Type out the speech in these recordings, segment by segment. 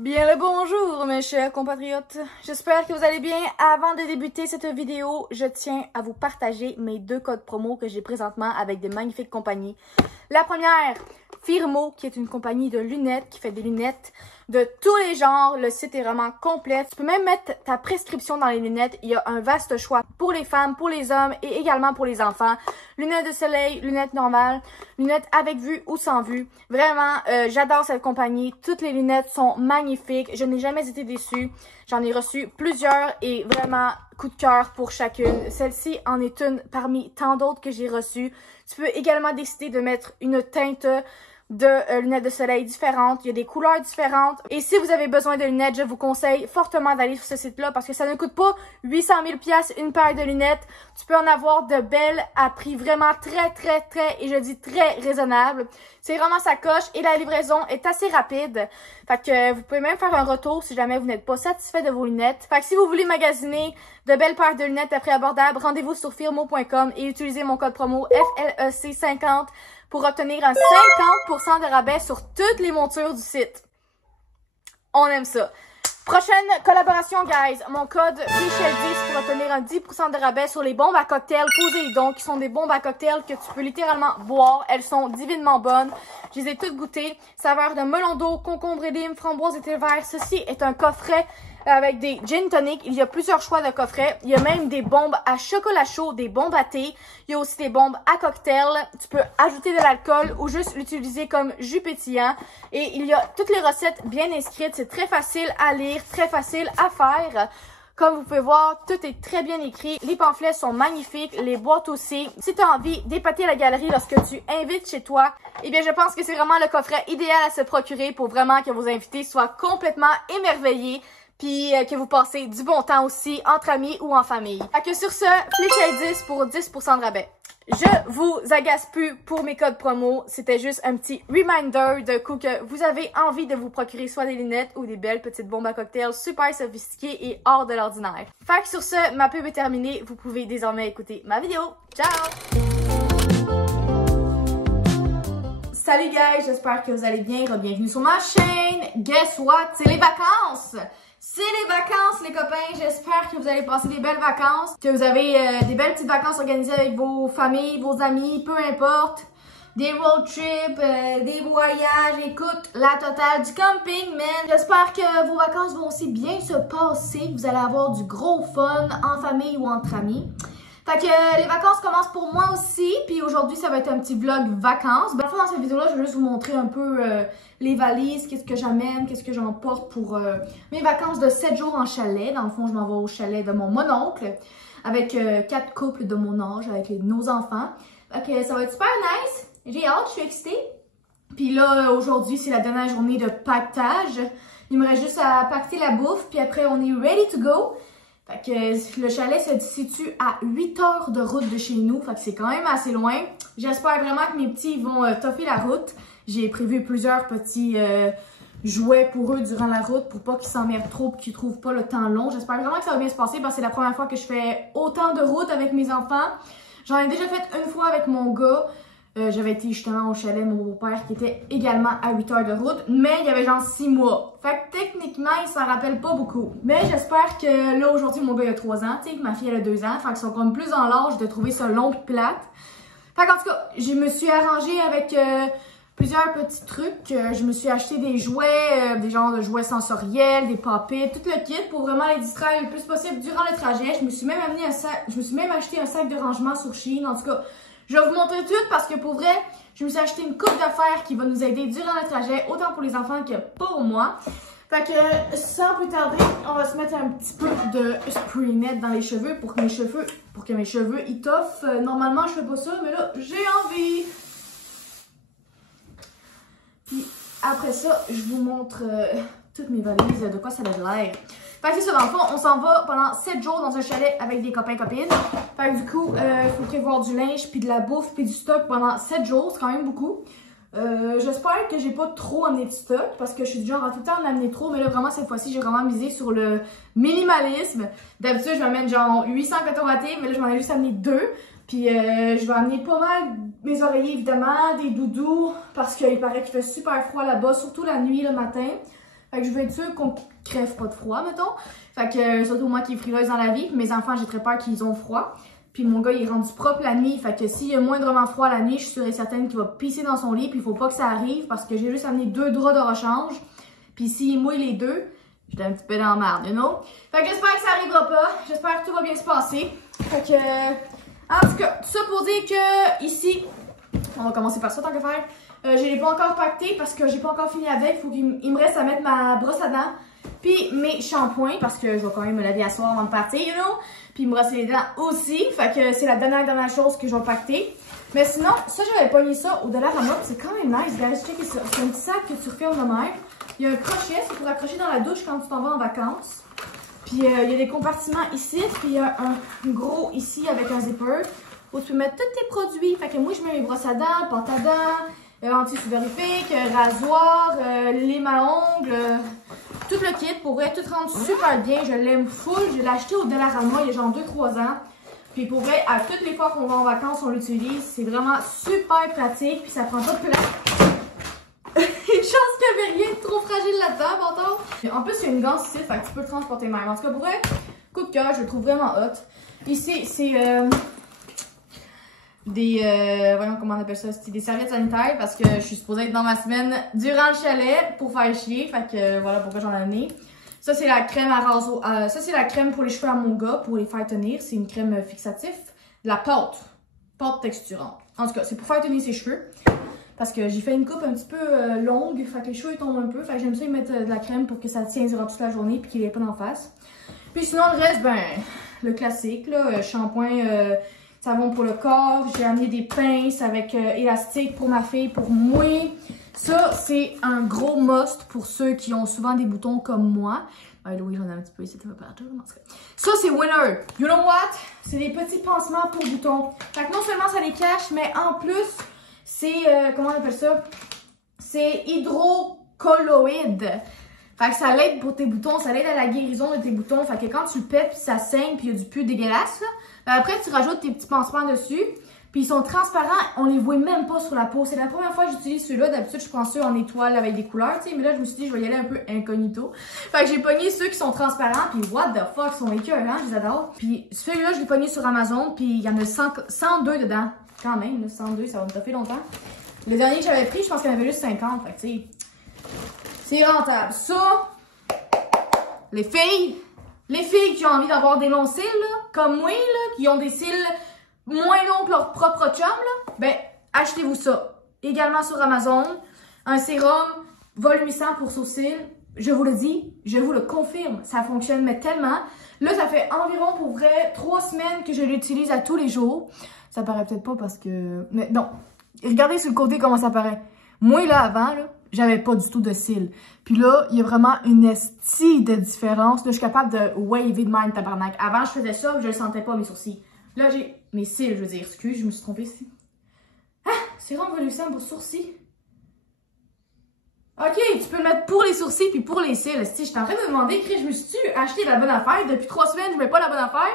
Bien le bonjour mes chers compatriotes, j'espère que vous allez bien. Avant de débuter cette vidéo, je tiens à vous partager mes deux codes promo que j'ai présentement avec des magnifiques compagnies. La première, Firmo, qui est une compagnie de lunettes, qui fait des lunettes de tous les genres. Le site est vraiment complet. Tu peux même mettre ta prescription dans les lunettes. Il y a un vaste choix pour les femmes, pour les hommes et également pour les enfants. Lunettes de soleil, lunettes normales, lunettes avec vue ou sans vue. Vraiment, j'adore cette compagnie. Toutes les lunettes sont magnifiques. Je n'ai jamais été déçue. J'en ai reçu plusieurs et vraiment coup de cœur pour chacune. Celle-ci en est une parmi tant d'autres que j'ai reçues. Tu peux également décider de mettre une teinte de lunettes de soleil différentes. Il y a des couleurs différentes. Et si vous avez besoin de lunettes, je vous conseille fortement d'aller sur ce site-là parce que ça ne coûte pas 800 000 $ une paire de lunettes. Tu peux en avoir de belles à prix vraiment très, et je dis très raisonnable. C'est vraiment sa coche et la livraison est assez rapide. Fait que vous pouvez même faire un retour si jamais vous n'êtes pas satisfait de vos lunettes. Fait que si vous voulez magasiner de belles paires de lunettes à prix abordable, rendez-vous sur firmo.com et utilisez mon code promo FLEC50 pour obtenir un 50% de rabais sur toutes les montures du site. On aime ça. Prochaine collaboration, guys. Mon code Michel10 pour obtenir un 10% de rabais sur les bombes à cocktail Poséidon, qui sont des bombes à cocktail que tu peux littéralement boire. Elles sont divinement bonnes. Je les ai toutes goûtées. Saveur de melon d'eau, concombre et lime, framboise et thé vert. Ceci est un coffret avec des gin tonic. Il y a plusieurs choix de coffrets. Il y a même des bombes à chocolat chaud, des bombes à thé. Il y a aussi des bombes à cocktail. Tu peux ajouter de l'alcool ou juste l'utiliser comme jus pétillant. Et il y a toutes les recettes bien inscrites. C'est très facile à lire, très facile à faire. Comme vous pouvez voir, tout est très bien écrit. Les pamphlets sont magnifiques, les boîtes aussi. Si tu as envie d'épater la galerie lorsque tu invites chez toi, eh bien, je pense que c'est vraiment le coffret idéal à se procurer pour vraiment que vos invités soient complètement émerveillés. Puis que vous passez du bon temps aussi entre amis ou en famille. Fait que sur ce, fléchez 10 pour 10% de rabais. Je vous agace plus pour mes codes promo. C'était juste un petit reminder de coup que vous avez envie de vous procurer soit des lunettes ou des belles petites bombes à cocktail super sophistiquées et hors de l'ordinaire. Fait que sur ce, ma pub est terminée. Vous pouvez désormais écouter ma vidéo. Ciao! Salut guys, j'espère que vous allez bien. Bienvenue sur ma chaîne. Guess what? C'est les vacances! C'est les vacances, les copains. J'espère que vous allez passer des belles vacances, que vous avez des belles petites vacances organisées avec vos familles, vos amis, peu importe. Des road trips, des voyages, écoute, la totale, du camping, man. J'espère que vos vacances vont aussi bien se passer, que vous allez avoir du gros fun en famille ou entre amis. Fait que les vacances commencent pour moi aussi, puis aujourd'hui ça va être un petit vlog vacances. Dans cette vidéo-là, je vais juste vous montrer un peu les valises, qu'est-ce que j'amène, qu'est-ce que j'emporte pour mes vacances de 7 jours en chalet. Dans le fond, je m'en vais au chalet de mon mononcle avec 4 couples de mon âge, avec nos enfants. Fait que ça va être super nice. J'ai hâte, je suis excitée. Puis là, aujourd'hui, c'est la dernière journée de pactage. Il me reste juste à pacter la bouffe, puis après on est ready to go. Fait que le chalet se situe à 8 heures de route de chez nous, fait que c'est quand même assez loin. J'espère vraiment que mes petits vont toffer la route. J'ai prévu plusieurs petits jouets pour eux durant la route pour pas qu'ils s'emmerdent trop et qu'ils trouvent pas le temps long. J'espère vraiment que ça va bien se passer parce que c'est la première fois que je fais autant de route avec mes enfants. J'en ai déjà fait une fois avec mon gars. J'avais été justement au chalet de mon beau-père qui était également à 8 heures de route, mais il y avait genre 6 mois. Fait que techniquement, il s'en rappelle pas beaucoup. Mais j'espère que là, aujourd'hui, mon gars il a 3 ans, tu sais, que ma fille elle a 2 ans. Fait qu'ils sont comme plus en l'âge de trouver ça long et plate. Fait qu'en tout cas, je me suis arrangée avec plusieurs petits trucs. Je me suis acheté des jouets, des genres de jouets sensoriels, des pop-it, tout le kit pour vraiment les distraire le plus possible durant le trajet. Je me suis même acheté un sac de rangement sur Shein. En tout cas, je vais vous montrer tout parce que pour vrai, je me suis acheté une coupe d'affaires qui va nous aider durant le trajet, autant pour les enfants que pour moi. Fait que sans plus tarder, on va se mettre un petit peu de spray net dans les cheveux pour que mes cheveux étoffent. Normalement, je fais pas ça, mais là, j'ai envie. Puis après ça, je vous montre toutes mes valises, de quoi ça a l'air. Fait que c'est ça, dans le fond, on s'en va pendant 7 jours dans un chalet avec des copains-copines. Fait que du coup, il faut prévoir du linge, puis de la bouffe, puis du stock pendant 7 jours. C'est quand même beaucoup. J'espère que j'ai pas trop amené de stock, parce que je suis du genre à tout le temps en amener trop. Mais là, vraiment, cette fois-ci, j'ai vraiment misé sur le minimalisme. D'habitude, je m'amène genre 800 cotons wattés, mais là, je m'en ai juste amené 2. Puis je vais amener pas mal mes oreillers, évidemment, des doudous, parce qu'il paraît qu'il fait super froid là-bas, surtout la nuit, le matin. Fait que je veux être sûre qu'on crève pas de froid, mettons. Fait que surtout moi qui est frileuse dans la vie, puis mes enfants, j'ai très peur qu'ils ont froid. Puis mon gars, il est rendu propre la nuit. Fait que s'il y a moindrement froid la nuit, je suis sûre et certaine qu'il va pisser dans son lit. Puis il faut pas que ça arrive parce que j'ai juste amené 2 draps de rechange. Puis s'il mouille les 2, j'étais un petit peu dans la merde, you know? Fait que j'espère que ça arrivera pas. J'espère que tout va bien se passer. Fait que, en tout cas, tout ça pour dire que ici, on va commencer par ça tant que faire. Je l'ai pas encore pacté parce que j'ai pas encore fini avec. Il faut qu'il me reste à mettre ma brosse à dents. Puis mes shampoings parce que je vais quand même me laver à soir avant de partir, you know? Puis me brosser les dents aussi. Fait que c'est la dernière chose que je vais pacter. Mais sinon, ça, j'avais pas mis ça au-delà de la mode. C'est quand même nice, guys. Checkez ça. C'est un petit sac que tu refermes de même. Il y a un crochet, c'est pour accrocher dans la douche quand tu t'en vas en vacances. Puis il y a des compartiments ici. Puis il y a un gros ici avec un zipper où tu peux mettre tous tes produits. Fait que moi, je mets mes brosses à dents, pâte à dents, anti-sudorifique, rasoir, lime à ongles, tout le kit pour vrai, tout rendre super bien. Je l'aime full. Je l'ai acheté au Dollarama il y a genre 2-3 ans. Puis pour vrai, à toutes les fois qu'on va en vacances, on l'utilise. C'est vraiment super pratique. Puis ça prend pas de place. Une chance qu'il n'y avait rien de trop fragile là-dedans, pourtant. En plus, il y a une ganse ici, fait que tu peux le transporter même. En tout cas, pour vrai, coup de cœur, je le trouve vraiment hot. Ici, c'est voyons comment on appelle ça, c'est des serviettes sanitaires parce que je suis supposée être dans ma semaine durant le chalet pour faire chier. Fait que voilà pourquoi j'en ai amené. Ça, c'est la crème à raso. Ça, c'est la crème pour les cheveux à mon gars, pour les faire tenir. C'est une crème fixatif. De la pâte texturante. En tout cas, c'est pour faire tenir ses cheveux. Parce que j'ai fait une coupe un petit peu longue, fait que les cheveux ils tombent un peu. Fait que j'aime ça y mettre de la crème pour que ça tient durant toute la journée puis qu'il ait pas d'en face. Puis sinon, le reste, ben, le classique, là, shampoing, savon pour le corps. J'ai amené des pinces avec élastique pour ma fille, pour moi. Ça, c'est un gros must pour ceux qui ont souvent des boutons comme moi. Oui, j'en ai un petit peu ici, ça va partout. Ça, c'est winner. You know what? C'est des petits pansements pour boutons. Fait que non seulement ça les cache, mais en plus, c'est, comment on appelle ça? C'est hydrocolloïde. Fait que ça l'aide pour tes boutons, ça l'aide à la guérison de tes boutons. Fait que quand tu le pètes, puis ça saigne, puis il y a du pus dégueulasse, là, ben après, tu rajoutes tes petits pansements dessus. Puis ils sont transparents, on les voit même pas sur la peau. C'est la première fois que j'utilise ceux-là. D'habitude, je prends ceux en étoile avec des couleurs, tu sais. Mais là, je me suis dit, je vais y aller un peu incognito. Fait que j'ai pogné ceux qui sont transparents. Puis what the fuck, ils sont écœurants, je les adore. Puis celui-là, je l'ai pogné sur Amazon. Puis il y en a 102 dedans. Quand même, 102, ça va me toffer longtemps. Le dernier que j'avais pris, je pense qu'il y en avait juste 50. Fait que tu sais, c'est rentable. Ça, les filles qui ont envie d'avoir des longs cils, là, comme moi, là, qui ont des cils moins longs que leur propre chum, là, ben, achetez-vous ça. Également sur Amazon, un sérum volumisant pour sourcils. Je vous le dis, je vous le confirme, ça fonctionne mais tellement. Là, ça fait environ pour vrai 3 semaines que je l'utilise à tous les jours. Ça paraît peut-être pas parce que... Mais non, regardez sur le côté comment ça paraît. Moi, là, avant, là, j'avais pas du tout de cils. Puis là, il y a vraiment une estie de différence. Là, je suis capable de waver de même, tabarnak. Avant, je faisais ça, je le sentais pas, mes sourcils. Là, j'ai mes cils, je veux dire. Excuse, je me suis trompée ici. Ah! Sérum volumisant pour sourcils. Ok, tu peux le mettre pour les sourcils puis pour les cils. Si je suis en train de me demander, je me suis acheté la bonne affaire. Depuis 3 semaines, je mets pas la bonne affaire.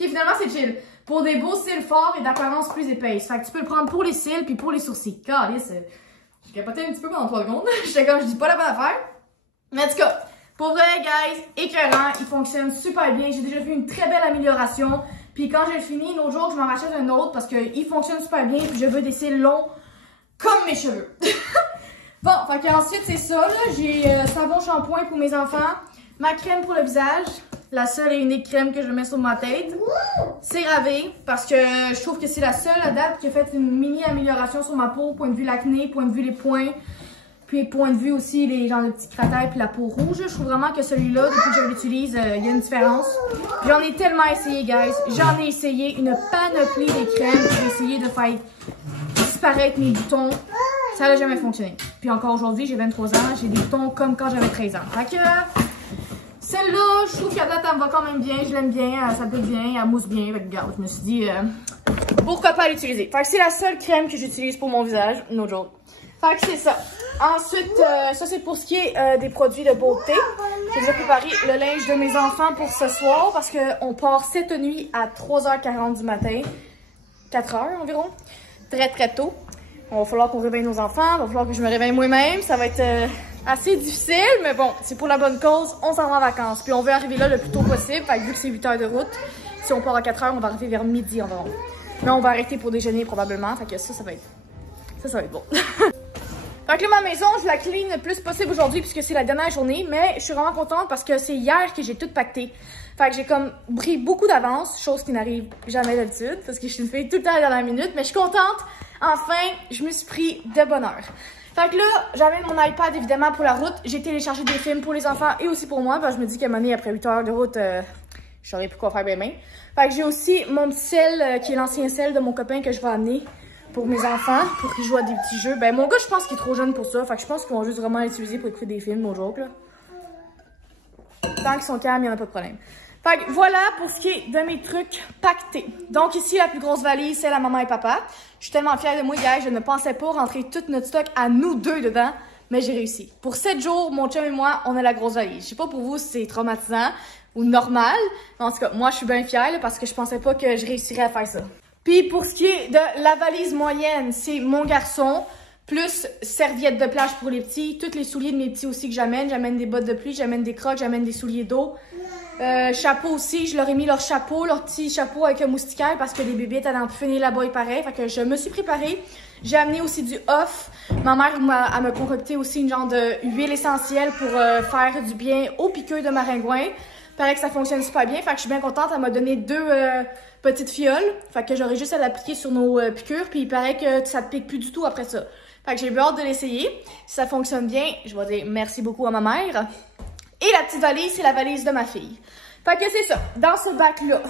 Ok, finalement, c'est chill. Pour des beaux cils forts et d'apparence plus épaisse. Fait que tu peux le prendre pour les cils puis pour les sourcils. Calice, j'ai capoté un petit peu pendant 3 secondes. J'étais comme, je dis pas la bonne affaire. Mais en tout cas, pour vrai, guys, écœurant. Il fonctionne super bien. J'ai déjà vu une très belle amélioration. Puis quand j'ai fini, l'autre jour, je m'en rachète un autre parce qu'il fonctionne super bien. Puis je veux des cils longs comme mes cheveux. Bon, fait qu'ensuite, c'est ça, là. J'ai savon shampoing pour mes enfants. Ma crème pour le visage. La seule et unique crème que je mets sur ma tête. CeraVe, parce que je trouve que c'est la seule à date qui a fait une mini amélioration sur ma peau. Point de vue l'acné, point de vue les points. Puis point de vue aussi les genres de petits cratères puis la peau rouge. Je trouve vraiment que celui-là, depuis que je l'utilise, il y a une différence. J'en ai tellement essayé, guys. J'en ai essayé une panoplie des crèmes. J'ai essayé de faire disparaître mes boutons. Ça n'a jamais fonctionné. Puis encore aujourd'hui, j'ai 23 ans. J'ai des boutons comme quand j'avais 13 ans. Fait que celle-là, je trouve qu'à date, elle me va quand même bien. Je l'aime bien. Elle s'applique bien. Elle mousse bien. Fait que regarde, je me suis dit, pourquoi pas l'utiliser. Fait que c'est la seule crème que j'utilise pour mon visage. No joke. Fait que c'est ça. Ensuite, ça c'est pour ce qui est des produits de beauté. J'ai déjà préparé le linge de mes enfants pour ce soir parce qu'on part cette nuit à 3h40 du matin. 4h environ. Très très tôt. Il va falloir qu'on réveille nos enfants. Il va falloir que je me réveille moi-même. Ça va être assez difficile, mais bon, c'est pour la bonne cause. On s'en va en vacances. Puis on veut arriver là le plus tôt possible. Fait que vu que c'est 8 heures de route, si on part à 4 heures, on va arriver vers midi environ. Mais on va arrêter pour déjeuner probablement. Fait que ça va être bon. Fait que là, ma maison, je la clean le plus possible aujourd'hui puisque c'est la dernière journée. Mais je suis vraiment contente parce que c'est hier que j'ai tout pacté. Fait que j'ai comme pris beaucoup d'avance, chose qui n'arrive jamais d'habitude parce que je suis une fille tout le temps à la dernière minute. Mais je suis contente. Enfin, je me suis pris de bonne heure. Fait que là, j'amène mon iPad évidemment pour la route. J'ai téléchargé des films pour les enfants et aussi pour moi. Parce que je me dis qu'à un moment donné, après 8 heures de route, je saurais plus quoi faire bien. Fait que j'ai aussi mon petit sel qui est l'ancien sel de mon copain que je vais amener pour mes enfants, pour qu'ils jouent à des petits jeux. Ben mon gars, je pense qu'il est trop jeune pour ça. Fait que je pense qu'ils vont juste vraiment l'utiliser pour écouter des films, no joke là. Tant qu'ils sont calmes, il n'y en a pas de problème. Fait que voilà pour ce qui est de mes trucs pactés. Donc ici, la plus grosse valise, c'est la maman et papa. Je suis tellement fière de moi, gars. Je ne pensais pas rentrer tout notre stock à nous deux dedans, mais j'ai réussi. Pour 7 jours, mon chum et moi, on a la grosse valise. Je sais pas pour vous si c'est traumatisant ou normal. Mais en tout cas, moi, je suis bien fière là, parce que je pensais pas que je réussirais à faire ça. Puis pour ce qui est de la valise moyenne, c'est mon garçon, plus serviettes de plage pour les petits, tous les souliers de mes petits aussi que j'amène. J'amène des bottes de pluie, j'amène des crocs, j'amène des souliers d'eau. Chapeau aussi, je leur ai mis leur chapeau, leur petit chapeau avec un moustiquaire parce que les bébés étaient en finir là-bas et pareil. Fait que je me suis préparée. J'ai amené aussi du off. Ma mère elle m'a concocté aussi une genre de huile essentielle pour faire du bien aux piqûres de maringouin. Paraît que ça fonctionne super bien. Fait que je suis bien contente. Elle m'a donné 2 petites fioles. Fait que j'aurais juste à l'appliquer sur nos piqûres. Puis il paraît que ça ne pique plus du tout après ça. Fait que j'ai hâte de l'essayer. Si ça fonctionne bien, je vais dire merci beaucoup à ma mère. Et la petite valise, c'est la valise de ma fille. Fait que c'est ça. Dans ce bac-là,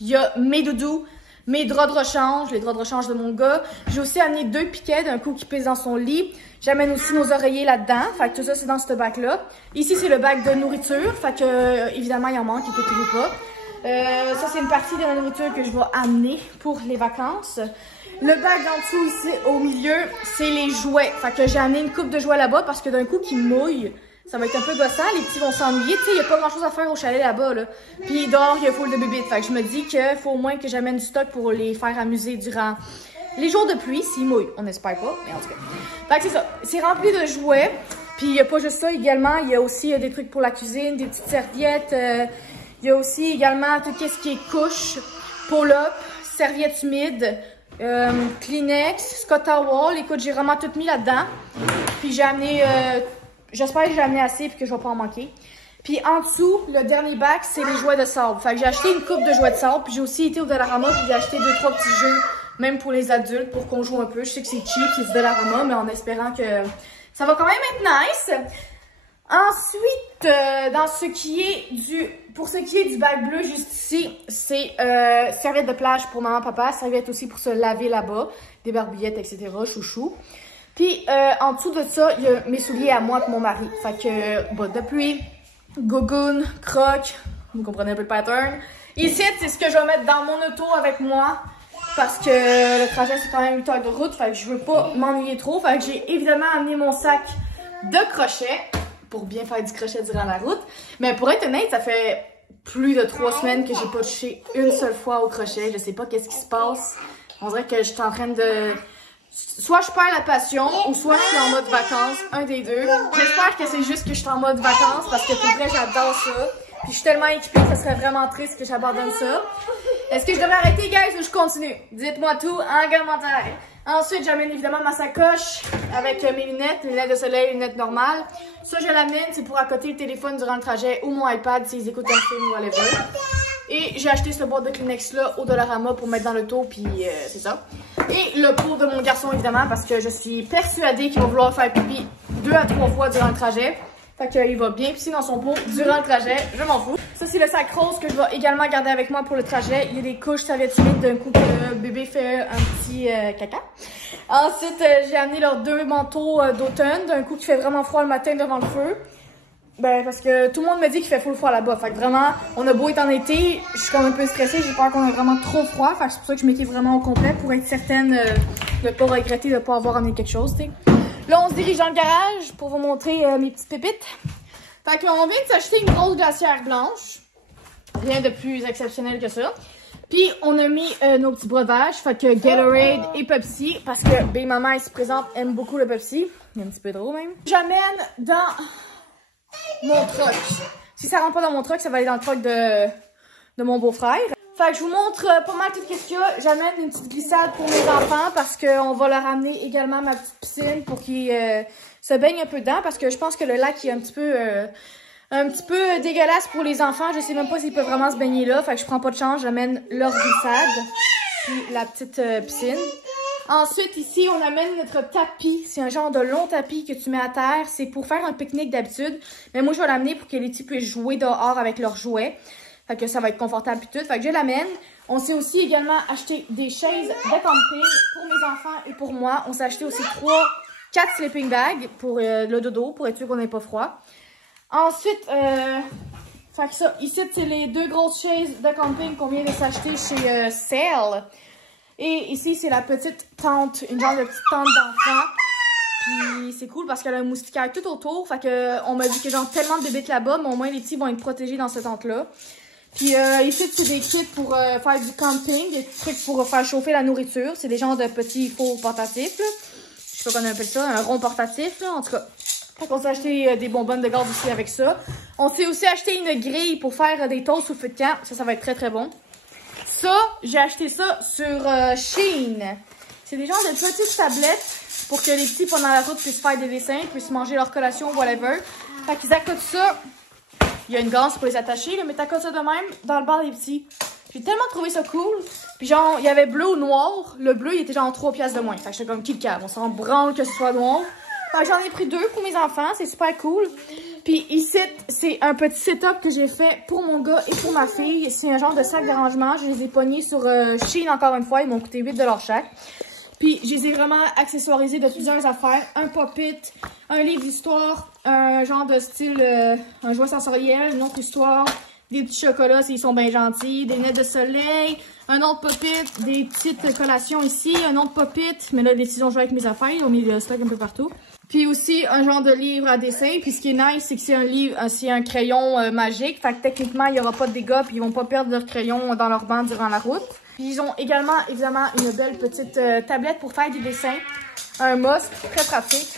il y a mes doudous, mes draps de rechange, les draps de rechange de mon gars. J'ai aussi amené 2 piquets d'un coup qui pèse dans son lit. J'amène aussi nos oreillers là-dedans. Fait que tout ça, c'est dans ce bac-là. Ici, c'est le bac de nourriture. Fait que, évidemment, il en manque, inquiétez-vous pas. Ça, c'est une partie de la nourriture que je vais amener pour les vacances. Le bac en dessous, ici, au milieu, c'est les jouets. Fait que j'ai amené une coupe de jouets là-bas parce que d'un coup, qui mouille. Ça va être un peu gossant, les petits vont s'ennuyer. Tu sais, il n'y a pas grand chose à faire au chalet là-bas, là. Puis dehors, il y a full de bébites. Fait que je me dis qu'il faut au moins que j'amène du stock pour les faire amuser durant les jours de pluie, s'ils mouillent. On n'espère pas, mais en tout cas. Fait que c'est ça. C'est rempli de jouets. Puis il n'y a pas juste ça également. Il y a aussi des trucs pour la cuisine, des petites serviettes. Il y a aussi également tout ce qui est couche, pull-up, serviettes humides, Kleenex, Scott Towel. Écoute, j'ai vraiment tout mis là-dedans. Puis j'ai amené... J'espère que j'ai amené assez et que je vais pas en manquer. Puis en dessous, le dernier bac, c'est les jouets de sable. Fait que j'ai acheté une coupe de jouets de sable. Puis j'ai aussi été au Dollarama puis j'ai acheté 2-3 petits jeux, même pour les adultes, pour qu'on joue un peu. Je sais que c'est cheap, c'est du Dollarama, mais en espérant que ça va quand même être nice. Ensuite, pour ce qui est du bac bleu juste ici, c'est serviette de plage pour maman, papa, serviette aussi pour se laver là-bas, des barbouillettes, etc., chouchou. Puis, en dessous de ça, il y a mes souliers à moi et mon mari. Fait que, bottes de pluie, gogoon, crocs, vous comprenez un peu le pattern. Ici, c'est ce que je vais mettre dans mon auto avec moi. Parce que le trajet, c'est quand même 8 heures de route. Fait que je veux pas m'ennuyer trop. Fait que j'ai évidemment amené mon sac de crochet pour bien faire du crochet durant la route. Mais pour être honnête, ça fait plus de 3 semaines que j'ai pas touché une seule fois au crochet. Je sais pas qu'est-ce qui se passe. On dirait que je suis en train de... Soit je perds la passion, ou soit je suis en mode vacances, un des deux. J'espère que c'est juste que je suis en mode vacances, parce que pour vrai, j'adore ça. Puis je suis tellement équipée que ça serait vraiment triste que j'abandonne ça. Est-ce que je devrais arrêter, guys, ou je continue? Dites-moi tout en commentaire. Ensuite, j'amène évidemment ma sacoche avec mes lunettes de soleil, lunettes normales. Ça, je l'amène, c'est pour accoter le téléphone durant le trajet ou mon iPad s'ils écoutent un film ou whatever. Et j'ai acheté ce boîte de Kleenex là au Dollarama pour mettre dans l'auto, puis c'est ça. Et le pot de mon garçon, évidemment, parce que je suis persuadée qu'il va vouloir faire pipi 2 à 3 fois durant le trajet. Fait qu'il va bien pisser dans son pot durant le trajet, je m'en fous. Ça, c'est le sac rose que je vais également garder avec moi pour le trajet. Il y a des couches serviettes humides d'un coup que le bébé fait un petit caca. Ensuite, j'ai amené leurs 2 manteaux d'automne, d'un coup qui fait vraiment froid le matin devant le feu. Ben, parce que tout le monde me dit qu'il fait full froid là-bas. Fait que vraiment, on a beau être en été, je suis comme un peu stressée. J'ai peur qu'on ait vraiment trop froid. Fait que c'est pour ça que je m'étais vraiment au complet pour être certaine de ne pas regretter de ne pas avoir amené quelque chose, tu sais. Là, on se dirige dans le garage pour vous montrer mes petites pépites. Fait que on vient de s'acheter une grosse glacière blanche. Rien de plus exceptionnel que ça. Puis on a mis nos petits breuvages, fait que Gatorade et Pepsi, parce que ben, ma mère ici présente aime beaucoup le Pepsi. Il y a un petit peu trop même. J'amène dans mon truck. Si ça rentre pas dans mon truck, ça va aller dans le truck de mon beau-frère. Fait que je vous montre pas mal tout ce qu'il y a. J'amène une petite glissade pour mes enfants parce qu'on va leur amener également ma petite piscine pour qu'ils se baignent un peu dedans parce que je pense que le lac est un petit peu dégueulasse pour les enfants. Je sais même pas s'ils peuvent vraiment se baigner là. Fait que je prends pas de chance. J'amène leur glissade puis la petite piscine. Ensuite, ici, on amène notre tapis. C'est un genre de long tapis que tu mets à terre. C'est pour faire un pique-nique d'habitude. Mais moi, je vais l'amener pour que les petits puissent jouer dehors avec leurs jouets. Fait que ça va être confortable et tout. Fait que je l'amène. On s'est aussi également acheté des chaises de camping pour mes enfants et pour moi. On s'est acheté aussi 4 sleeping bags pour le dodo, pour être sûr qu'on n'ait pas froid. Ensuite, fait que ça, ici, c'est les 2 grosses chaises de camping qu'on vient de s'acheter chez Sale. Et ici, c'est la petite tente, une genre de petite tente d'enfant. Puis c'est cool parce qu'elle a un moustiquaire tout autour. Fait que on m'a dit que genre tellement de bébites là-bas, mais au moins les petits vont être protégés dans cette tente-là. Puis ici, c'est des kits pour faire du camping, des trucs pour faire chauffer la nourriture. C'est des genres de petits fours portatifs, là. Je sais pas comment on appelle ça, un rond portatif, là, en tout cas. Fait qu'on s'est acheté des bonbonnes de gaz aussi avec ça. On s'est aussi acheté une grille pour faire des toasts au feu de camp. Ça va être très très bon. Ça, j'ai acheté ça sur Shein. C'est des genres de petites tablettes pour que les petits pendant la route puissent faire des dessins, puissent manger leur collation, whatever. Fait qu'ils accotent ça. Il y a une ganse pour les attacher, là, mais t'accotes ça de même dans le bar des petits. J'ai tellement trouvé ça cool. Puis genre, il y avait bleu ou noir. Le bleu, il était genre 3 piastres de moins. Fait que j'étais comme, qui le cave? On s'en branle que ce soit noir. Fait que j'en ai pris 2 pour mes enfants. C'est super cool. Puis ici, c'est un petit setup que j'ai fait pour mon gars et pour ma fille. C'est un genre de sac de rangement. Je les ai pognés sur Shein encore une fois. Ils m'ont coûté 8$ chaque. Puis je les ai vraiment accessoirisés de plusieurs affaires. Un pop-it, un livre d'histoire, un genre de style, un jouet sensoriel, une autre histoire, des petits chocolats s'ils sont bien gentils, des lunettes de soleil, un autre pop-it, des petites collations ici, un autre pop-it. Mais là, les petits ont joué avec mes affaires, ils ont mis le stock un peu partout. Puis aussi un genre de livre à dessin. Puis ce qui est nice, c'est que c'est un livre, c'est un crayon magique. Fait que techniquement, il n'y aura pas de dégâts. Puis ils vont pas perdre leur crayon dans leur banc durant la route. Puis ils ont également, évidemment, une belle petite tablette pour faire des dessins. Un must, très pratique.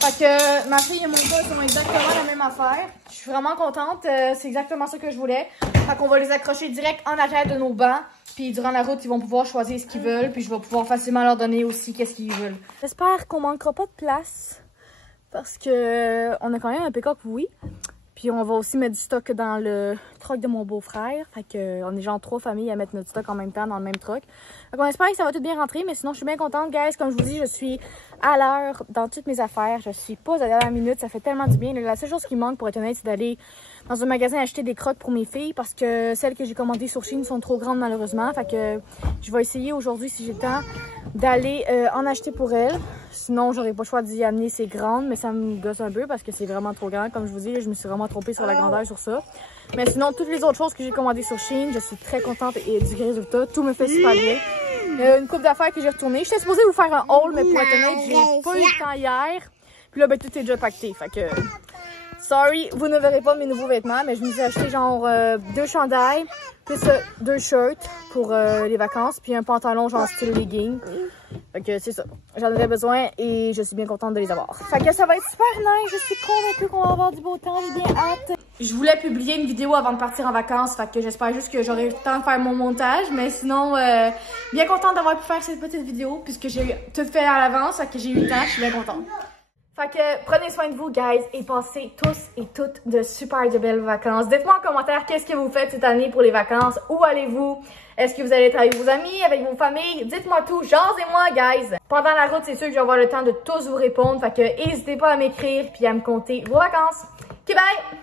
Fait que ma fille et mon gars ont exactement la même affaire. Je suis vraiment contente. C'est exactement ça que je voulais. Fait qu'on va les accrocher direct en arrière de nos bancs. Puis durant la route, ils vont pouvoir choisir ce qu'ils veulent. Puis je vais pouvoir facilement leur donner aussi qu'est-ce qu'ils veulent. J'espère qu'on manquera pas de place. Parce que on a quand même un pick-up, oui. Puis on va aussi mettre du stock dans le truck de mon beau-frère. Fait que on est genre 3 familles à mettre notre stock en même temps dans le même truck. Fait qu'on espère que ça va tout bien rentrer. Mais sinon, je suis bien contente, guys. Comme je vous dis, je suis à l'heure dans toutes mes affaires. Je suis pas à la dernière minute. Ça fait tellement du bien. La seule chose qui manque, pour être honnête, c'est d'aller dans un magasin acheter des crottes pour mes filles. Parce que celles que j'ai commandées sur Shein sont trop grandes, malheureusement. Fait que je vais essayer aujourd'hui, si j'ai le temps, d'aller en acheter pour elles. Sinon, j'aurais pas le choix d'y amener ces grandes, mais ça me gosse un peu parce que c'est vraiment trop grand. Comme je vous dis, je me suis vraiment trompée sur la grandeur sur ça. Mais sinon, toutes les autres choses que j'ai commandées sur Shein, je suis très contente et du résultat. Tout me fait super bien. Une couple d'affaires que j'ai retournées. J'étais supposée vous faire un haul, mais pour être honnête, j'ai pas eu le temps hier. Puis là, ben, tout est déjà pacté. Fait que, sorry, vous ne verrez pas mes nouveaux vêtements, mais je me suis acheté genre 2 chandails, plus 2 shirts pour les vacances, puis un pantalon genre style legging. Fait que c'est ça. J'en avais besoin et je suis bien contente de les avoir. Fait que ça va être super nice. Je suis convaincue qu'on va avoir du beau temps. J'ai bien hâte. Je voulais publier une vidéo avant de partir en vacances. Fait que j'espère juste que j'aurai le temps de faire mon montage. Mais sinon, bien contente d'avoir pu faire cette petite vidéo puisque j'ai tout fait à l'avance. Fait que j'ai eu le temps. Je suis bien contente. Fait que prenez soin de vous, guys, et passez tous et toutes de super de belles vacances. Dites-moi en commentaire qu'est-ce que vous faites cette année pour les vacances. Où allez-vous? Est-ce que vous allez être avec vos amis, avec vos familles? Dites-moi tout, jasez-moi, guys. Pendant la route, c'est sûr que je vais avoir le temps de tous vous répondre. Fait que n'hésitez pas à m'écrire puis à me conter vos vacances. Ok, bye!